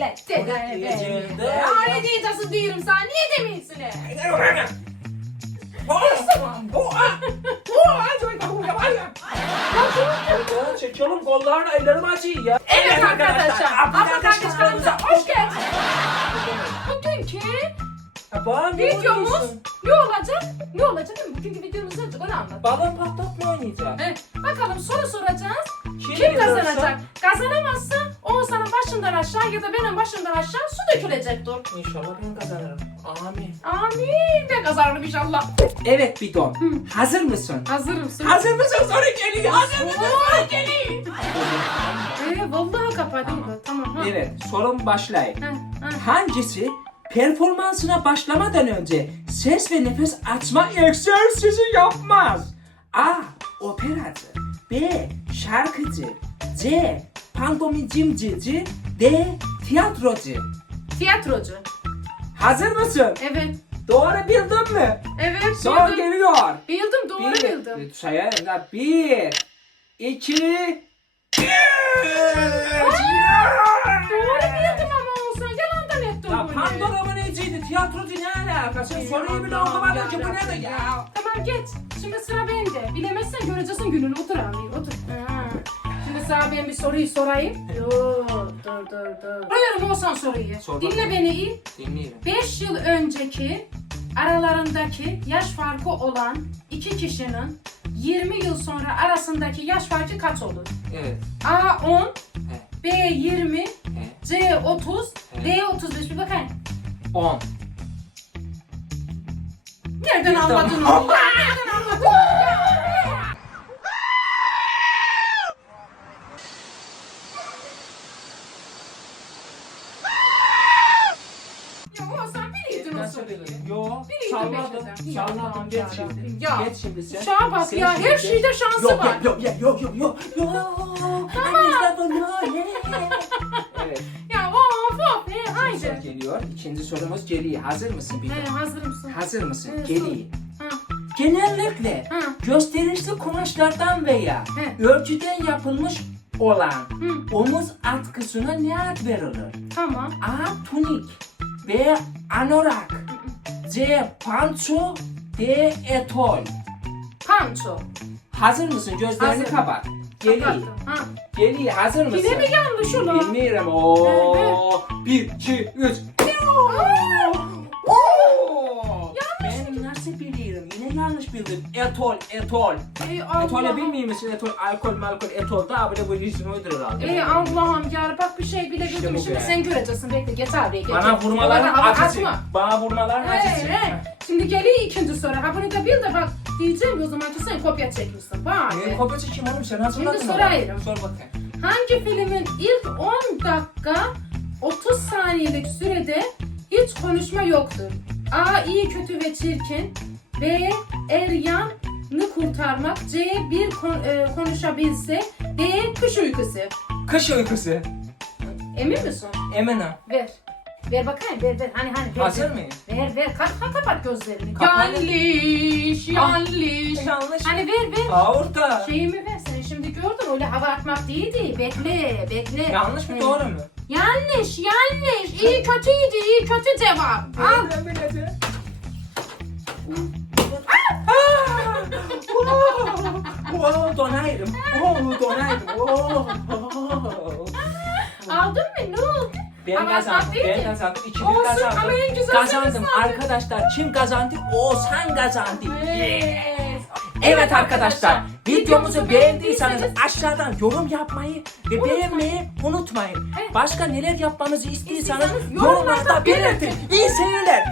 Let de Oraya diyeceğim de- Öyle diyeceksin diyorum sana. Niye demiyorsun? Çekiyorum kollarını ellerim acıyor ya. Evet arkadaşlar. Arkadaşlarımıza hoş geldiniz. Bugünkü Bana ne videomuz vuruyorsun? ne olacak? Ne olacak değil mi? Bugünkü videomuz ne olacak? Onu anlat. Balon patlatma oynayacağım. He, bakalım soru soracağız. Kim Kim kazanacak? Kazanamazsa aşağı ya da benim başımdan aşağı su dökülecektir. İnşallah ben kazanırım. Amin. Amin. Ben kazanırım inşallah. Evet bidon. Hazır mısın? Hazırım. Soru. Hazır mısın? Soru geliyor. Hazır mısın? Soru geliyor. Ee, vallahi kapadım da. Tamam. Ha. Evet, sorun başlayın. Ha, ha. Hangisi performansına başlamadan önce ses ve nefes açma egzersizi yapmaz? A. Operacı B. Şarkıcı C. Pantomimcimci D. Tiyatrocu Tiyatrocu. Hazır mısın? Evet. Doğru bildin mi? Evet. Son bildim. geliyor. Bildim doğru Bir- bildim. Sayalım da bir, iki, üç. Doğru bildim ama olsan yalandan ettin Ya bunu. Pandora mı neciydi? Tiyatrocu ne alakası? Soruyu bile okumadın ki bu nedir ya? Tamam geç. Şimdi sıra bende. Bilemezsen göreceksin gününü. Otur abi otur. Ha. Sana ben bir soruyu sorayım. Yo, dur dur dur. Soruyorum olsan soruyu. Sor Dinle bakalım. beni iyi. Dinleyelim. 5 yıl önceki aralarındaki yaş farkı olan iki kişinin 20 yıl sonra arasındaki yaş farkı kaç olur? Evet. A 10, He, B 20, he. C 30, Evet. D 35. Bir bakayım. 10. Nereden anladın onu? Nereden anladın onu ya? Oğuzhan biliydin o soruyu. Yo, Biliydim salladım. Ya, Salladım. Geç şimdi. Ya. Geç şimdi sen. Uşağa bak Sen ya her şimdi- şeyde şansı Yok var. yok yok yok yok yok yok. Tamam. Evet. Ya of of ne İkinci soru haydi. geliyor. İkinci sorumuz geliyor. Hazır mısın bir He hazır mısın? Hazır mısın? Evet, Geliyor. Ha, Genellikle ha, gösterişli kumaşlardan veya He. örtüden yapılmış olan hı, omuz atkısına ne ad verilir? tamam. A. Tunik B. Anorak C. Panço D. Etol Panço. Hazır mısın? Gözlerini Hazır. kapat. Geli. Geli hazır mısın? Yine mi yanlış olan? Bilmiyorum. Oo. Evet. 1, 2, 3. yanlış bildim. Etol, etol. Ey Etol'e Allah'ım. bilmiyor musun? Etol, alkol, malkol, etol. Daha böyle bu isim uydur herhalde. Ey Allah'ım ya bak bir şey bile İşte bu Şimdi be. sen göreceksin. Bekle geç abi geç. Bana vurmaların acısı. Bana vurmaların acısı. Şimdi geliyor ikinci soru. Ha bunu da bil de bak diyeceğim o zaman ki sen kopya çekmişsin. Bak. Neyin kopyası kim oğlum sen Şimdi mı? sorayım. Sor bakayım. Hangi filmin ilk 10 dakika 30 saniyelik sürede hiç konuşma yoktur? A. iyi kötü ve çirkin B. Eryan'ı kurtarmak C. Bir kon- e, konuşabilse D. Kış uykusu Kış uykusu. Emin misin? Eminim. Ver. Ver bakayım ver ver. Hani hani ver. Hazır ver. mıyım? Ver ver. Kap, kap, kapat gözlerini. Yanlış yanlış. Yanlış. Hani ver ver. Aa orada. Şeyimi ver sen şimdi gördün öyle hava atmak değildi. Bekle bekle. Yanlış mı Hı. doğru mu? Yanlış, yanlış. İyi kötüydü, iyi kötü cevap. Al. Bileceğim. Oo, donaydım. Oo, donaydım. Oo. Aldın mı? Ne oldu? Ben Ama kazandım. Ben kazandım. İki bir Olsun, kazandım. ama en güzel Kazandım sen kazandın. arkadaşlar. Kim kazandı? Oğuzhan kazandı. Evet. Evet arkadaşlar, videomuzu beğendiyseniz aşağıdan yorum yapmayı ve beğenmeyi unutmayın. Evet. Başka neler yapmamızı istiyorsanız İstiyorsanız yorumlarda yorumlarda belirtin. belirtin. İyi seyirler.